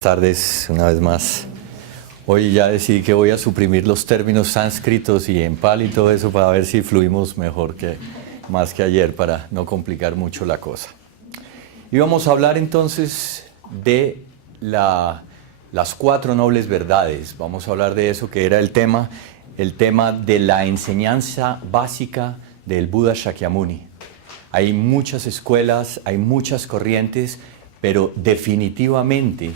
Tardes, una vez más. Hoy ya decidí que voy a suprimir los términos sánscritos y en pali y todo eso para ver si fluimos mejor más que ayer, para no complicar mucho la cosa. Y vamos a hablar entonces de las cuatro nobles verdades. Vamos a hablar de eso que era el tema de la enseñanza básica del Buda Shakyamuni. Hay muchas escuelas, hay muchas corrientes, pero definitivamente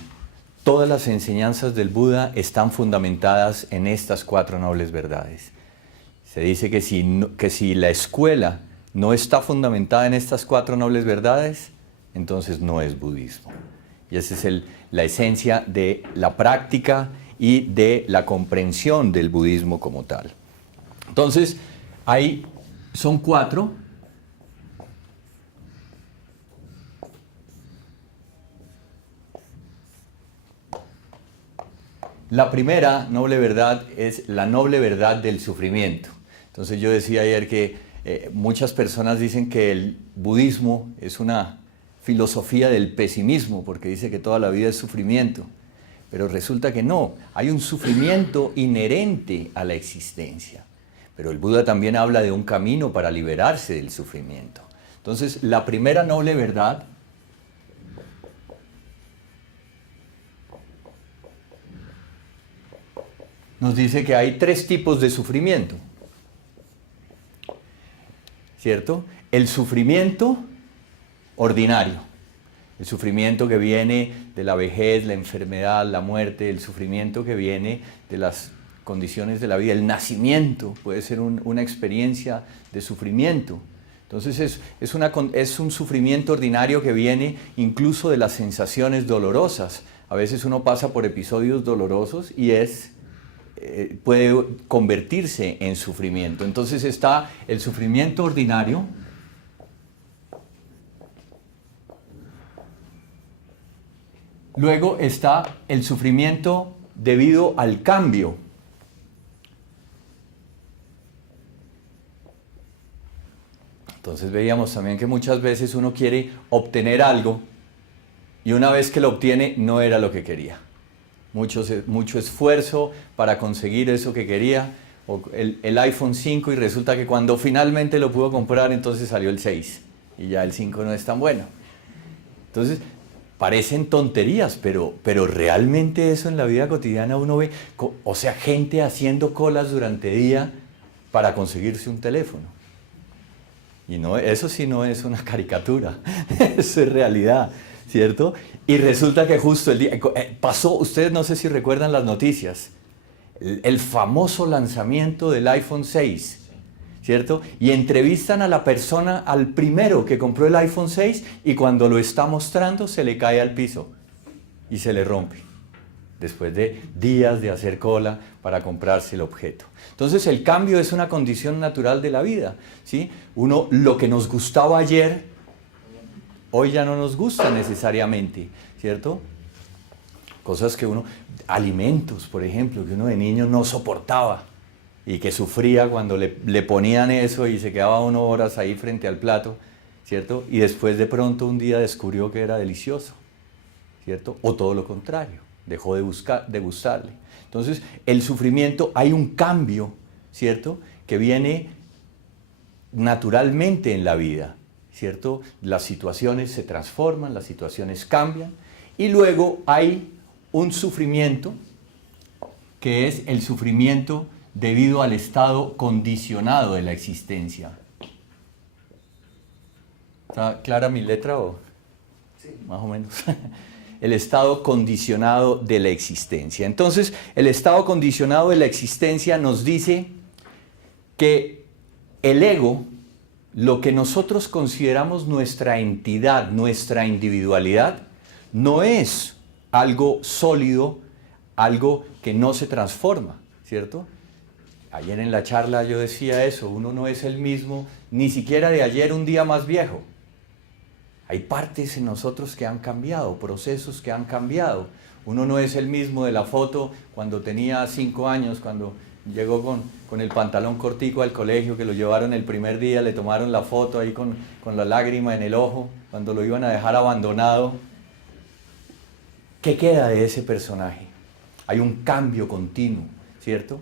todas las enseñanzas del Buda están fundamentadas en estas cuatro nobles verdades. Se dice que si la escuela no está fundamentada en estas cuatro nobles verdades, entonces no es budismo. Y esa es la esencia de la práctica y de la comprensión del budismo como tal. Entonces, son cuatro. La primera noble verdad es la noble verdad del sufrimiento. Entonces yo decía ayer que muchas personas dicen que el budismo es una filosofía del pesimismo, porque dice que toda la vida es sufrimiento. Pero resulta que no, hay un sufrimiento inherente a la existencia. Pero el Buda también habla de un camino para liberarse del sufrimiento. Entonces la primera noble verdad nos dice que hay tres tipos de sufrimiento, ¿cierto? El sufrimiento ordinario, el sufrimiento que viene de la vejez, la enfermedad, la muerte, el sufrimiento que viene de las condiciones de la vida, el nacimiento puede ser una experiencia de sufrimiento. Entonces es un sufrimiento ordinario que viene incluso de las sensaciones dolorosas. A veces uno pasa por episodios dolorosos y puede convertirse en sufrimiento. Entonces está el sufrimiento ordinario, luego está el sufrimiento debido al cambio. Entonces veíamos también que muchas veces uno quiere obtener algo y una vez que lo obtiene no era lo que quería. Mucho esfuerzo para conseguir eso que quería, o el iPhone 5 y resulta que cuando finalmente lo pudo comprar entonces salió el 6 y ya el 5 no es tan bueno. Entonces parecen tonterías, pero realmente eso en la vida cotidiana uno ve, o sea, gente haciendo colas durante día para conseguirse un teléfono. Y no, eso sí no es una caricatura, eso es realidad, ¿cierto? Y resulta que justo el día pasó, ustedes no sé si recuerdan las noticias, el famoso lanzamiento del iPhone 6, ¿cierto? Y entrevistan a la persona, al primero que compró el iPhone 6 y cuando lo está mostrando se le cae al piso y se le rompe, después de días de hacer cola para comprarse el objeto. Entonces el cambio es una condición natural de la vida, ¿sí? Lo que nos gustaba ayer, hoy ya no nos gusta necesariamente, ¿cierto? Cosas que alimentos, por ejemplo, que uno de niño no soportaba y que sufría cuando le ponían eso y se quedaba 1 horas ahí frente al plato, ¿cierto? Y después de pronto un día descubrió que era delicioso, ¿cierto? O todo lo contrario, dejó de gustarle. Entonces, el sufrimiento, hay un cambio, ¿cierto? Que viene naturalmente en la vida, ¿cierto? Las situaciones se transforman, las situaciones cambian y luego hay un sufrimiento que es el sufrimiento debido al estado condicionado de la existencia. ¿Está clara mi letra o? Sí. Más o menos. El estado condicionado de la existencia. Entonces, el estado condicionado de la existencia nos dice que el ego, lo que nosotros consideramos nuestra entidad, nuestra individualidad, no es algo sólido, algo que no se transforma, ¿cierto? Ayer en la charla yo decía eso, uno no es el mismo, ni siquiera de ayer un día más viejo. Hay partes en nosotros que han cambiado, procesos que han cambiado. Uno no es el mismo de la foto cuando tenía 5 años, cuando llegó con el pantalón cortico al colegio, que lo llevaron el primer día, le tomaron la foto ahí con la lágrima en el ojo, cuando lo iban a dejar abandonado. ¿Qué queda de ese personaje? Hay un cambio continuo, ¿cierto?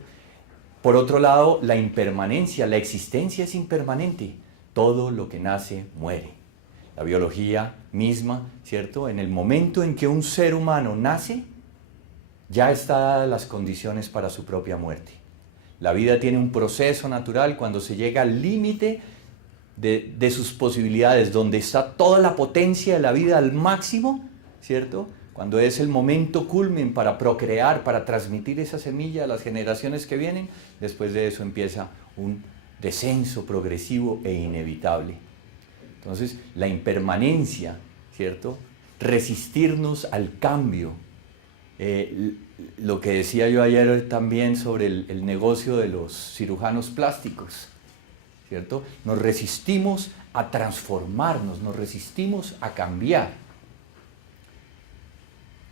Por otro lado, la impermanencia, la existencia es impermanente. Todo lo que nace muere. La biología misma, ¿cierto? En el momento en que un ser humano nace, ya están dadas las condiciones para su propia muerte. La vida tiene un proceso natural cuando se llega al límite de sus posibilidades, donde está toda la potencia de la vida al máximo, ¿cierto? Cuando es el momento culmen para procrear, para transmitir esa semilla a las generaciones que vienen, después de eso empieza un descenso progresivo e inevitable. Entonces, la impermanencia, ¿cierto? Resistirnos al cambio. Lo que decía yo ayer también sobre el negocio de los cirujanos plásticos, ¿cierto? Nos resistimos a transformarnos, nos resistimos a cambiar.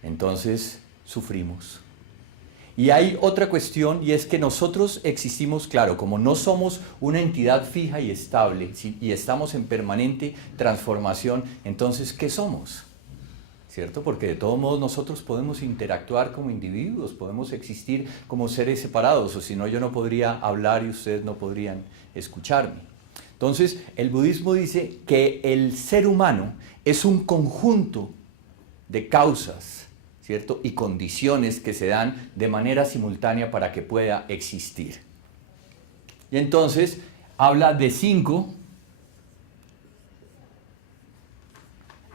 Entonces, sufrimos. Y hay otra cuestión, y es que nosotros existimos, claro, como no somos una entidad fija y estable, y estamos en permanente transformación, entonces, ¿qué somos? ¿Cierto? Porque de todos modos nosotros podemos interactuar como individuos, podemos existir como seres separados, o si no yo no podría hablar y ustedes no podrían escucharme. Entonces, el budismo dice que el ser humano es un conjunto de causas, ¿cierto? Y condiciones que se dan de manera simultánea para que pueda existir. Y entonces habla de 5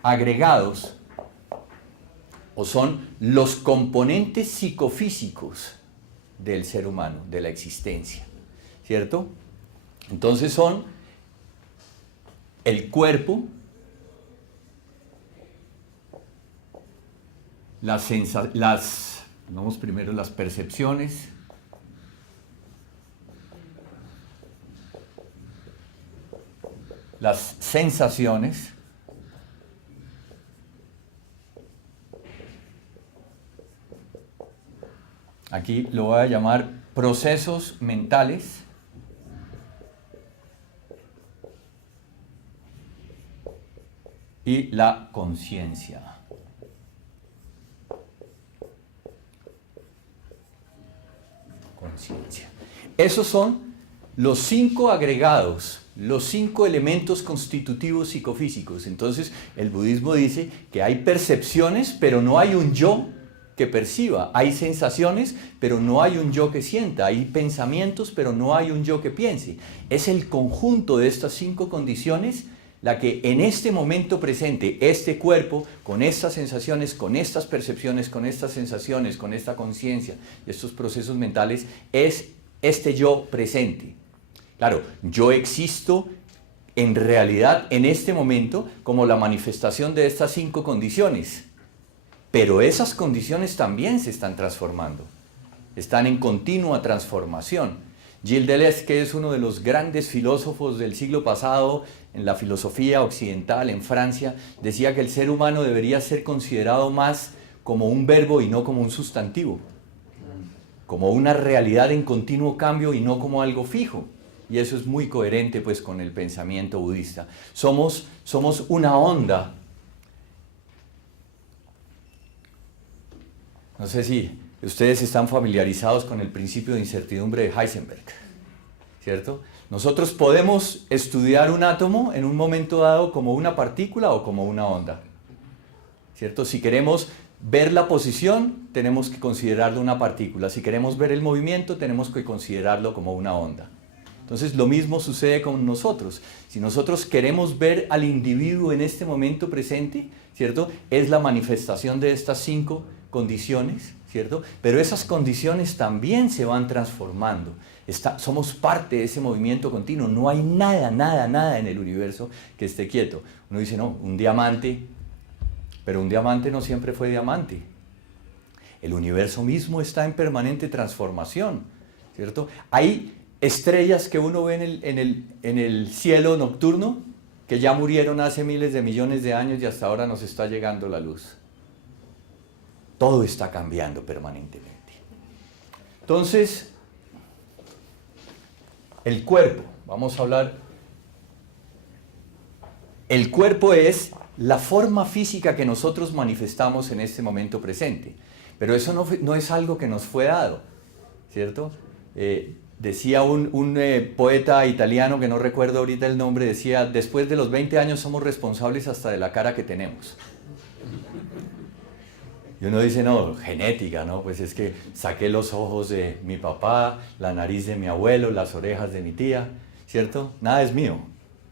agregados, o son los componentes psicofísicos del ser humano, de la existencia, ¿cierto? Entonces son el cuerpo, vamos primero las percepciones, las sensaciones, aquí lo voy a llamar procesos mentales, y la conciencia. Conciencia. Esos son los 5 agregados, los 5 elementos constitutivos psicofísicos. Entonces, el budismo dice que hay percepciones, pero no hay un yo que perciba. Hay sensaciones, pero no hay un yo que sienta. Hay pensamientos, pero no hay un yo que piense. Es el conjunto de estas 5 condiciones la que en este momento presente, este cuerpo, con estas sensaciones, con estas percepciones, con estas sensaciones, con esta conciencia, estos procesos mentales, es este yo presente. Claro, yo existo en realidad en este momento como la manifestación de estas 5 condiciones, pero esas condiciones también se están transformando, están en continua transformación. Gilles Deleuze, que es uno de los grandes filósofos del siglo pasado en la filosofía occidental, en Francia, decía que el ser humano debería ser considerado más como un verbo y no como un sustantivo, como una realidad en continuo cambio y no como algo fijo. Y eso es muy coherente pues con el pensamiento budista. Somos una onda. No sé si ustedes están familiarizados con el principio de incertidumbre de Heisenberg, ¿cierto? Nosotros podemos estudiar un átomo en un momento dado como una partícula o como una onda, ¿cierto? Si queremos ver la posición, tenemos que considerarlo una partícula. Si queremos ver el movimiento, tenemos que considerarlo como una onda. Entonces, lo mismo sucede con nosotros. Si nosotros queremos ver al individuo en este momento presente, ¿cierto? Es la manifestación de estas 5 condiciones, ¿cierto? Pero esas condiciones también se van transformando. Somos parte de ese movimiento continuo. No hay nada en el universo que esté quieto. Uno dice, no, un diamante, pero un diamante no siempre fue diamante. El universo mismo está en permanente transformación, ¿cierto? Hay estrellas que uno ve en el cielo nocturno que ya murieron hace miles de millones de años y hasta ahora nos está llegando la luz. Todo está cambiando permanentemente. Entonces, el cuerpo, vamos a hablar. El cuerpo es la forma física que nosotros manifestamos en este momento presente. Pero eso no es algo que nos fue dado, ¿cierto? Decía un poeta italiano, que no recuerdo ahorita el nombre, decía, después de los 20 años somos responsables hasta de la cara que tenemos. Y uno dice, no, genética, ¿no? Pues es que saqué los ojos de mi papá, la nariz de mi abuelo, las orejas de mi tía, ¿cierto? Nada es mío,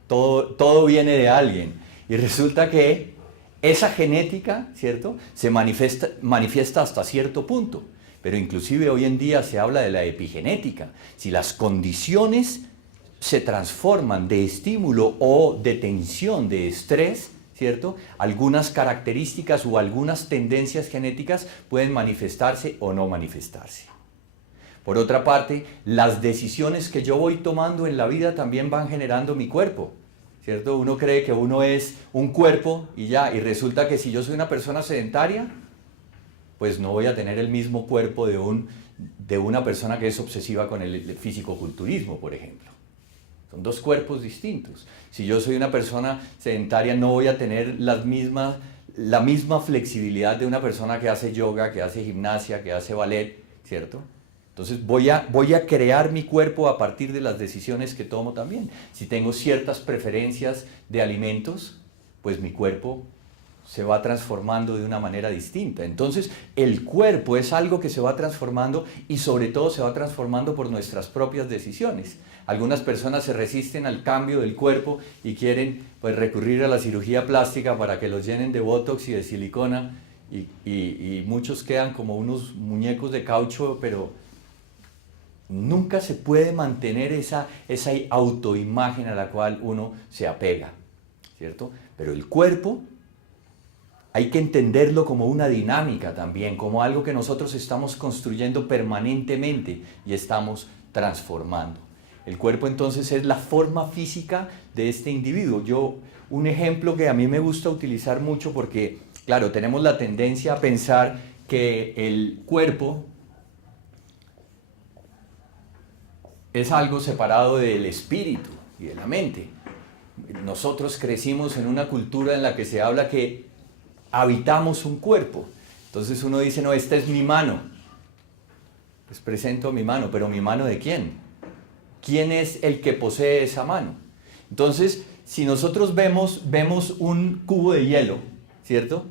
todo viene de alguien. Y resulta que esa genética, ¿cierto?, se manifiesta hasta cierto punto. Pero inclusive hoy en día se habla de la epigenética. Si las condiciones se transforman de estímulo o de tensión, de estrés, ¿cierto?, algunas características o algunas tendencias genéticas pueden manifestarse o no manifestarse. Por otra parte, las decisiones que yo voy tomando en la vida también van generando mi cuerpo, ¿cierto? Uno cree que uno es un cuerpo y ya, y resulta que si yo soy una persona sedentaria, pues no voy a tener el mismo cuerpo de una persona que es obsesiva con el fisicoculturismo, por ejemplo. Son dos cuerpos distintos. Si yo soy una persona sedentaria, no voy a tener la misma flexibilidad de una persona que hace yoga, que hace gimnasia, que hace ballet, ¿cierto? Entonces voy a crear mi cuerpo a partir de las decisiones que tomo también. Si tengo ciertas preferencias de alimentos, pues mi cuerpo se va transformando de una manera distinta. Entonces, el cuerpo es algo que se va transformando y sobre todo se va transformando por nuestras propias decisiones. Algunas personas se resisten al cambio del cuerpo y quieren pues, recurrir a la cirugía plástica para que los llenen de botox y de silicona y muchos quedan como unos muñecos de caucho, pero nunca se puede mantener esa autoimagen a la cual uno se apega, ¿cierto? Pero el cuerpo hay que entenderlo como una dinámica también, como algo que nosotros estamos construyendo permanentemente y estamos transformando. El cuerpo entonces es la forma física de este individuo. Un ejemplo que a mí me gusta utilizar mucho porque, claro, tenemos la tendencia a pensar que el cuerpo es algo separado del espíritu y de la mente. Nosotros crecimos en una cultura en la que se habla que habitamos un cuerpo. Entonces uno dice, no, esta es mi mano. Les presento mi mano, pero ¿mi mano de quién? ¿Quién es el que posee esa mano? Entonces, si nosotros vemos un cubo de hielo, ¿cierto?